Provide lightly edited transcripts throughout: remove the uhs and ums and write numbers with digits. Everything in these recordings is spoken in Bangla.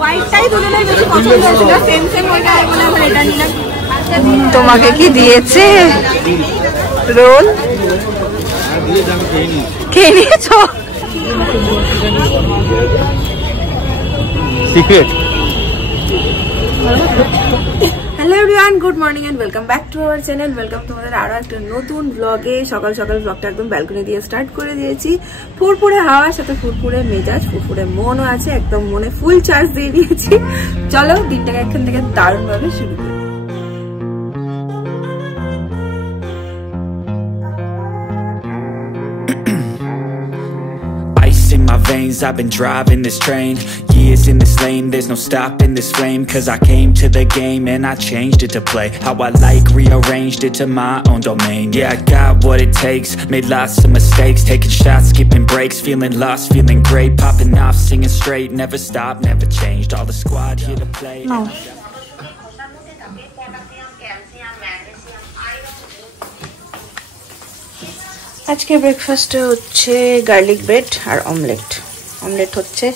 হোয়াইটটাই দুজনের বেশি পছন্দ হয়েছিল, সেম সেম ওইটা বলে আমরা এটা নিলাম। তোমাকে কি দিয়েছে রোল? খেয়ে নিয়েছো? Secret. Hello everyone, good morning and welcome back to our channel. Welcome তোমাদের আরো একটা নতুন ব্লগে। সকাল সকাল ব্লগটা একদম ব্যালকনি দিয়ে স্টার্ট করে দিয়েছি। ফুরফুরে হাওয়ার সাথে ফুরফুরে মেজাজ, ফুরফুরে মনও আছে, একদম মনে ফুল চার্জ দিয়ে দিয়েছি। চলো দিনটাকে এখান থেকে দারুণ ভাবে শুরু করি। In my veins, I've been driving this train. Years in this lane, there's no stopping this flame. Cause I came to the game and I changed it to play how I like, rearranged it to my own domain. Yeah, I got what it takes, made lots of mistakes, taking shots, skipping breaks, feeling lost, feeling great, popping off, singing straight, never stopped, never changed. All the squad here to play. No. আজকে ব্রেকফাস্টে হচ্ছে গার্লিক ব্রেড আর অমলেট হচ্ছে।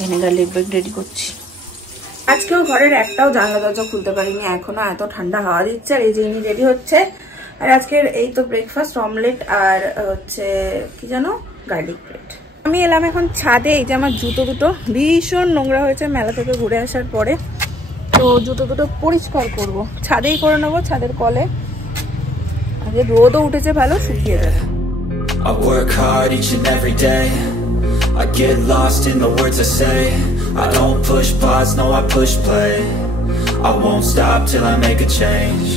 এখানে গার্লিক ব্রেড রেডি করছি। আজকেও ঘরের একটাও জানলা দরজা খুলতে পারিনি এখনো, এত ঠান্ডা হাওয়া দিচ্ছে। আর এই যে ইনি রেডি হচ্ছে। আর আজকের এই তো ব্রেকফাস্ট, অমলেট আর হচ্ছে কি জানো গার্লিক ব্রেড। আমি এলাম এখন ছাদে। এই যে আমার জুতো দুটো ভীষণ নোংরা হয়েছে মেলা থেকে ঘুরে আসার পরে, তো জুতো দুটো পরিষ্কার করব, ছাদেই করে নেবো, ছাদের কলে। আগে রোদও উঠেছে ভালো, শুকিয়ে যাবে। I work hard each and every day. I get lost in the words I say. I don't push pause, no I push play. I won't stop till I make a change.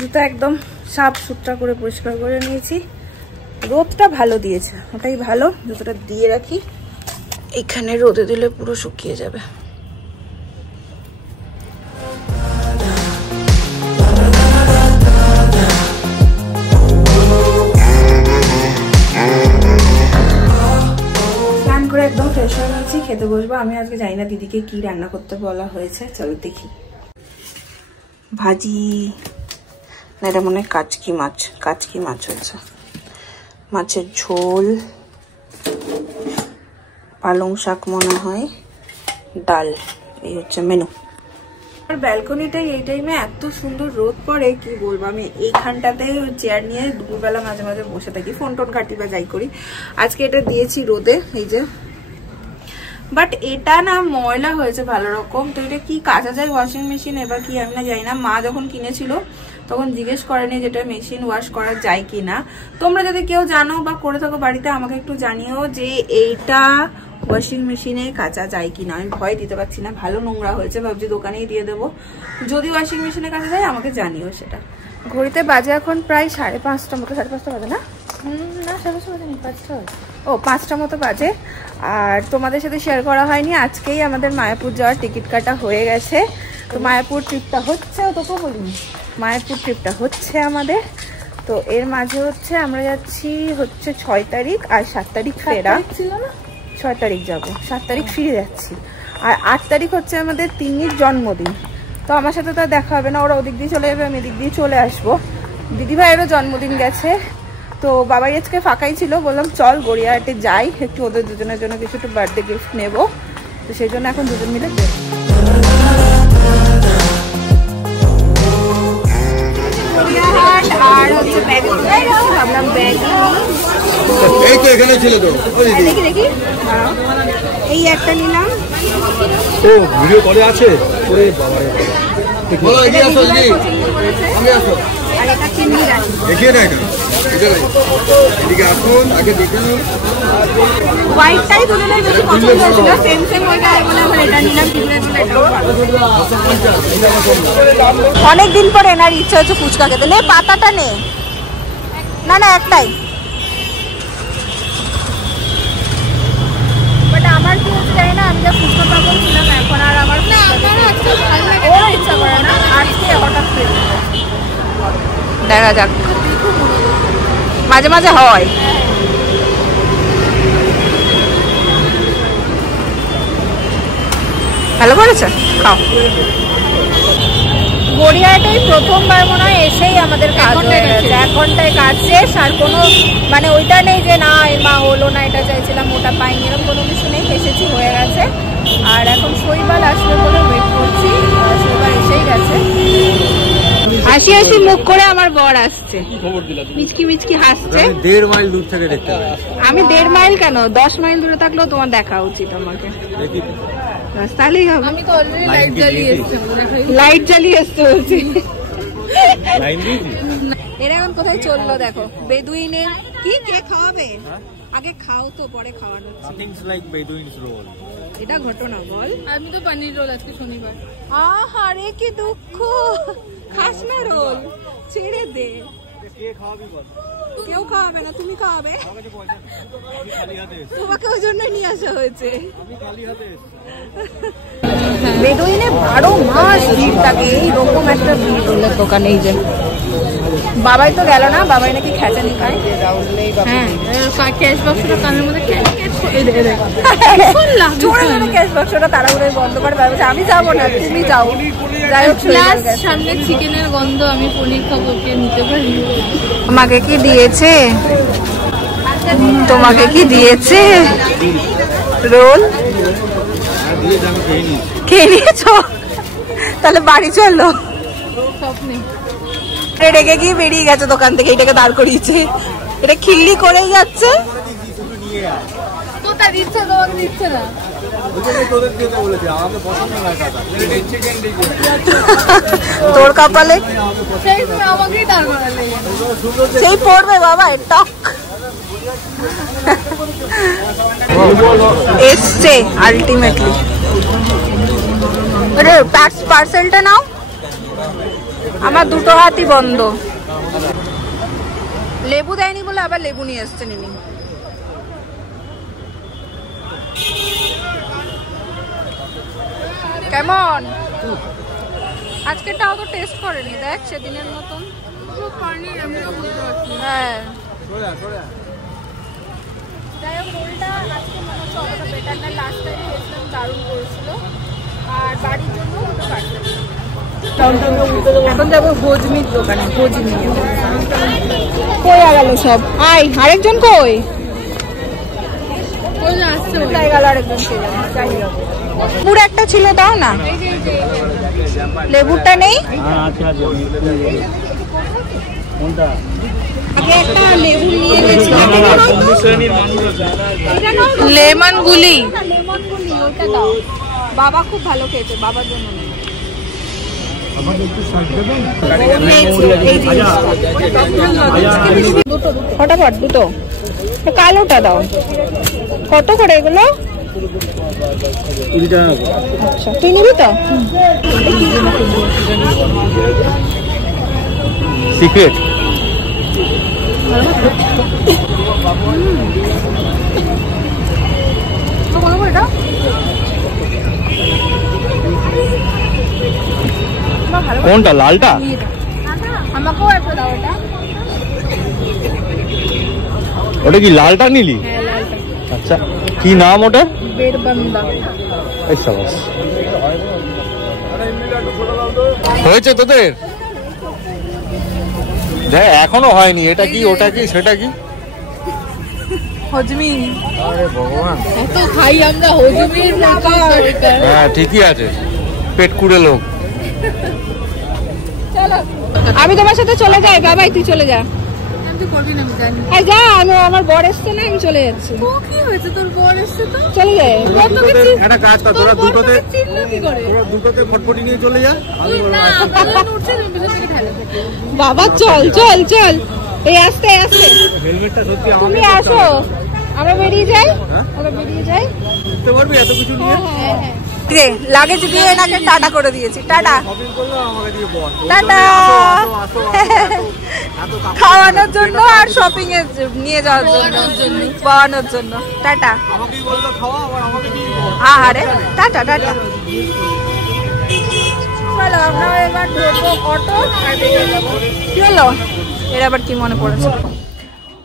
জুতা একদম সাফ সুতরা করে পরিষ্কার করে নিয়েছি। রোদটা ভালো দিয়েছে, ওটাই ভালো। জুতোটা দিয়ে রাখি, এখানে রোদে দিলে পুরো শুকিয়ে যাবে। একদম ফ্রেশ হয়ে গেছি, খেতে বসবো। আমি আজকে জানি না দিদিকে কি রান্না করতে বলা হয়েছে, চলো দেখি। ভাজি না, এটা মনে হয় কাচকি মাছ হয়েছে। মাছের ঝোল, পালং শাক মনে হয়, ডাল, এই হচ্ছে মেনু। আর ব্যালকনিটাই এই টাইমে এত সুন্দর রোদ পড়ে, কি বলবো। আমি এইখানটাতে চেয়ার নিয়ে দুপুরবেলা মাঝে মাঝে বসে থাকি, ফোন টোন ঘাটি বা যাই করি। আজকে এটা দিয়েছি রোদে, এই যে। বাট এটা না ময়লা হয়েছে ভালো রকম, তো এটা কি কাচা যায় ওয়াশিং মেশিন এবার কি আমি না জানি না। মা যখন কিনেছিল তখন জিজ্ঞেস করেনি যেটা মেশিন ওয়াশ করা যায় কিনা। তোমরা যদি কেউ জানো বা করে থাকো বাড়িতে আমাকে একটু জানিও যে এইটা ওয়াশিং মেশিনে কাচা যায় কিনা। আমি ভয় দিতে পারছি না, ভালো নোংরা হয়েছে, ভাবছি দোকানেই দিয়ে দেবো। যদি ওয়াশিং মেশিনে কাচা যায় আমাকে জানিও সেটা। ঘড়িতে বাজে এখন প্রায় 5:30 মতো, 5:30 বাজে না, না 5:30 বাজে না, 5টা বাজে, ও 5টা মতো বাজে। আর তোমাদের সাথে শেয়ার করা হয়নি, আজকেই আমাদের মায়াপুর যাওয়ার টিকিট কাটা হয়ে গেছে। তো মায়াপুর ট্রিপটা হচ্ছে, তোকেও বলিনি, মায়াপুর ট্রিপটা হচ্ছে আমাদের। তো এর মাঝে হচ্ছে আমরা যাচ্ছি হচ্ছে 6 তারিখ আর 7 তারিখ ফেরা ছিল না, 6 তারিখ যাবো, 7 তারিখ ফিরে যাচ্ছি। আর 8 তারিখ হচ্ছে আমাদের তিন্নির জন্মদিন। তো আমার সাথে তো দেখা হবে না, ওরা ওদিক দিয়ে চলে যাবে, আমি এদিক দিয়ে চলে আসবো। দিদিভাইয়েরও জন্মদিন গেছে, তো বাবাই আজকে ফাঁকাই ছিল, বললাম চল গড়িয়াহাটে যাই, একটু ওদের দুজনের জন্য কিছু একটু বার্থডে গিফট নেবো। তো সেই জন্য এখন দুজন মিলে আর হচ্ছে ব্যাগ, ভাবলাম ব্যাগ এই তো এখানে ছিল, তো দেখি দেখি এই একটা নিলাম। ও ভিডিও কলে আছে, ওরে বাবা বলো এদিকে আসো, আমি আসো। আর এটা চিনি রাখি, দেখিয়ে না এটা এদিকে আসুন, আগে দেখুন। হোয়াইটটাই দুজনের বেশি পছন্দ হয়েছিল, সেম সেম ওইটা বলে আমরা এটা নিলাম। অনেকদিন পর এনার ইচ্ছা হচ্ছে ফুচকা খেতে। নে পাতাটা নে, না না একটাই। বাট আমার কি হচ্ছে জানি না, আমি যা ফুচকা পাগল ছিলাম এখন আর আমার ওর ইচ্ছা করে না। আজকে হঠাৎ দেখা যাক, মাঝে মাঝে হয়। ভালো করেছে, খাও। গড়িয়াহাটেই প্রথমবার মনে হয় এসেই আমাদের কাজ হয়ে গেছে, 1 ঘন্টায় কাজ শেষ। আর কোনো মানে ওইটা নেই যে না মা হলো না, এটা চাইছিলাম ওটা পাইনি, এরকম কোনো কিছু নেই। এসেছি হয়ে হাসি হাসি মুখ করে আমার বর আসছে, মিচকি মিচকি হাসছে। 1.5 মাইল দূর থেকে দেখতে পাই। আমি 1.5 মাইল কেন, 10 মাইল দূরে থাকলেও তোমার দেখা উচিত আমাকে। তাহলেই হবে। আমি তো অলরেডি লাইট জ্বালিয়ে এসছে বলছি। এরা এখন কোথায় চললো দেখো, বেদুইনের কি কে খাওয়াবে? আগে খাও তো পরে খাওয়ানো। এটা ঘটনা বল। আমি তো পনির রোল আজকে শনিবার। আহারে কি দুঃখ, খাস না রোল, ছেড়ে দে। কেউ খাওয়াবে না, তুমি খাওয়াবে। তোমাকে ওই জন্য নিয়ে আসা হয়েছে। বেদুইনে 12 মাস ভিড় থাকে, এইরকম একটা ভিড় রোলের দোকানে। এই যে বাবাই তো গেল না, বাবাই নাকি খেঁচানি খায়। হ্যাঁ, ক্যাশ বাক্সটা কানের মধ্যে ক্যাশ বাক্সটা তাড়াহুড়ো বন্ধ করে ভাবছে আমি যাবো না, তুমি যাও। যাই হোক, সামনে চিকেনের গন্ধ, আমি পনির খাবো, কে নিতে পারি? তোমাকে কি দিয়েছে? তোমাকে কি দিয়েছে রোল? খেয়ে নিয়েছো? তাহলে বাড়ি চলো। রেগে গিয়ে বেরিয়ে গেছে দোকান থেকে, এটাকে দাঁড় করিয়েছে। এটা খিল্লি করেই যাচ্ছে। তোর কপালে সেই পড়বে বাবা, টক এসছে আলটিমেটলি। পার্সেলটা নাও, আমার দুটো হাতই বন্ধ। লেবু দেয়নি বলে আবার লেবু নিয়ে এসছে নিনি। কেমন? আজকেরটাও তো টেস্ট করেনি, দেখ সেদিনের মতন। হ্যাঁ, যাই হোক রোলটা আজকে মনে হচ্ছে অতটা বেটার না। লাস্ট টাইম খেয়েছিলাম, দারুণ করেছিল। আর বাড়ির জন্য ওটা পারফেক্ট। এখন যাবো ভোজমির দোকানে। ভোজমি কই গেল সব? আয়, আরেকজন কই? গেল আরেকজন। পুরো একটা ছিল, দাও না। লেবুটা নেই? আগে একটা লেবু নিয়ে লেমন গুলি। ওটা দাও, বাবা খুব ভালো খেয়েছে, বাবার জন্য নেই। ফটাফট দুটো। কালোটা দাও। কত করে এগুলো? আচ্ছা, তুই নিবি তো? সিক্রেট কোনটা? লালটা? আমাকেও একটা দাও। ওটা কি লালটা নিলি? আচ্ছা, কি নাম ওটা? হয়েছে তোদের? দেখ এখনো হয়নি। এটা কি, ওটা কি, সেটা কি? হজমি। আরে ভগবান, এত খাই আমরা হজমির। হ্যাঁ ঠিকই আছে, পেট কুড়ে লোক। আমি তোমার সাথে চলে যাই। বাবাই তুই চলে যা। যা, আমি আমার বর এসছে না, আমি চলে যাচ্ছি। কি হয়েছে তোর বর এসছে তো? চলে যায়। একটা কাজ কর, তোরা দুটোতে ফটফটি নিয়ে চলে যা। বাবা চল চল চল, এই আস্তে আস্তে। হেলমেটটা সত্যি তুমি আসো, আমরা বেরিয়ে যাই। আমরা বেরিয়ে যাই। বুঝতে পারবি এত কিছু নিয়ে? লাগেজ দিয়ে এনাকে টাটা করে দিয়েছি। Tata tata. খাওয়ানোর জন্য আর শপিং এর নিয়ে যাওয়ার জন্য, খাওয়ানোর জন্য। টাটা। আহারে টাটা টাটা। চলো আমরা এবার ধরবো অটো আর বেরিয়ে যাবো। কি হলো? এর আবার কি মনে পড়েছে?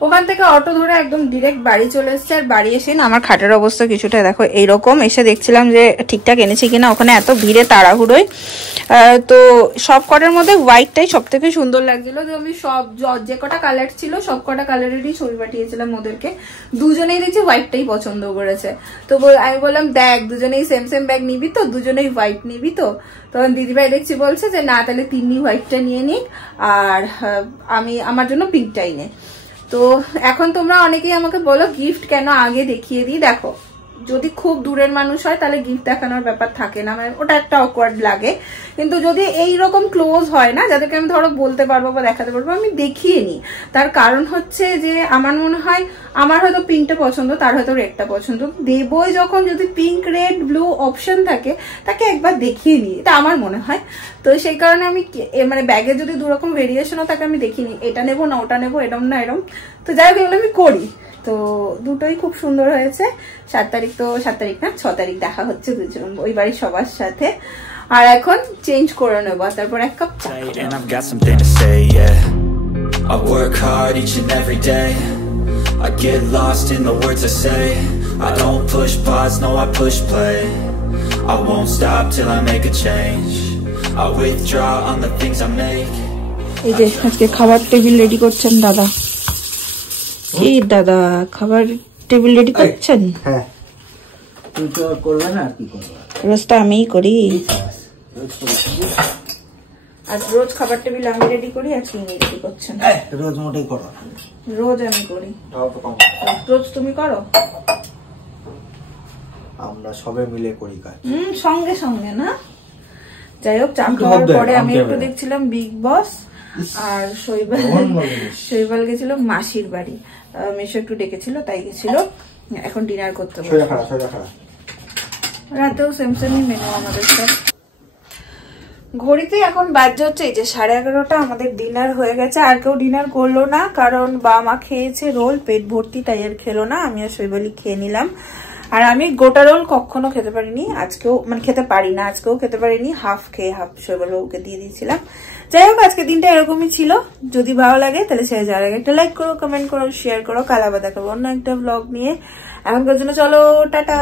ওখান থেকে অটো ধরে একদম ডিরেক্ট বাড়ি চলে এসেছে। আর বাড়ি এসে না আমার খাটের অবস্থা কিছুটা দেখো এইরকম। এসে দেখছিলাম যে ঠিকঠাক এনেছি কিনা, ওখানে এত ভিড়ে তাড়াহুড়োয়। তো সব কটার মধ্যে হোয়াইটটাই সব থেকে সুন্দর লাগছিল। তো আমি সব যে কটা কালার ছিল সব কটা কালারেরই ছবি পাঠিয়েছিলাম ওদেরকে, দুজনেই দেখছি হোয়াইটটাই পছন্দ করেছে। তো আমি বললাম দেখ দুজনেই সেম সেম ব্যাগ নিবি তো, দুজনেই হোয়াইট নিবি তো। তখন দিদিভাই দেখছি বলছে যে না তাহলে তিন্নি হোয়াইটটা নিয়ে নিক আর আমার জন্য পিঙ্কটাই নে। তো এখন তোমরা অনেকেই আমাকে বলো গিফট কেন আগে দেখিয়ে দিই। দেখো যদি খুব দূরের মানুষ হয় তাহলে গিফট দেখানোর ব্যাপার থাকে না, মানে ওটা একটা অকওয়ার্ড লাগে। কিন্তু যদি এইরকম ক্লোজ হয় না, যাদেরকে আমি ধরো বলতে পারবো বা দেখাতে পারবো, আমি দেখিয়ে নিই। তার কারণ হচ্ছে যে আমার মনে হয় আমার হয়তো পিঙ্কটা পছন্দ, তার হয়তো রেডটা পছন্দ, দেবই যখন যদি পিঙ্ক রেড ব্লু অপশন থাকে তাকে একবার দেখিয়ে নিই, এটা আমার মনে হয়। তো সেই কারণে আমি মানে ব্যাগে যদি দুরকম ভেরিয়েশনও থাকে আমি দেখিনি এটা নেবো না ওটা নেবো, এরম না এরম। তো যাই হোক এগুলো আমি করি। তো দুটোই খুব সুন্দর হয়েছে। 7 তারিখ তো 7 তারিখ না 6 তারিখ দেখা হচ্ছে দুজন ওই বাড়ির সবার সাথে। আর এখন চেঞ্জ করে নেবো, তারপর এক কাপ চা। I work hard each and every day. I get lost in the words I say. I don't push pause, no I push play. I won't stop till I make a change. I withdraw on the things I make. এই যে আজকে খাবার টেবিল রেডি করছেন দাদা। কি দাদা খাবার টেবিল রেডি করছেন? হ্যাঁ তুই তো করবে না, কি করবে? রোজটা আমিই করি। আজ রোজ খাবার টেবিল আমি রেডি করি, আজকে ইনি রেডি করছেন। রোজ মোটেই করো, রোজ আমি করি। রোজ তুমি করো? আমরা সবাই মিলে করি কাজ। সঙ্গে সঙ্গে না। যাই হোক চা খাওয়ার পরে আমি একটু দেখছিলাম বিগ বস, আর শৈবাল গেছিল মাসির বাড়ি, মেশো একটু ডেকেছিল তাই গেছিল। এখন ডিনার করতে হবে। রাতেও সেম সেমই মেনু আমাদের সব। ঘড়িতে এখন বাজে হচ্ছে এই যে 11:30। আমাদের ডিনার হয়ে গেছে। আর কেউ ডিনার করলো না, কারণ বাবা মা খেয়েছে রোল পেট ভর্তি, তাই আর খেলো না। আমি আর শৈবালি খেয়ে নিলাম। আর আমি গোটা রোল কখনো খেতে পারিনি, আজকেও মানে খেতে পারি না, আজকেও খেতে পারিনি। হাফ খেয়ে হাফ শৈবালকে দিয়ে দিয়েছিলাম। যাই হোক আজকে দিনটা এরকমই ছিল। যদি ভালো লাগে তাহলে শেয়ার যাওয়ার আগে একটা লাইক করো, কমেন্ট করো, শেয়ার করো। কাল আবার দেখাবো অন্য একটা ব্লগ নিয়ে। এখনকার জন্য চলো টাটা।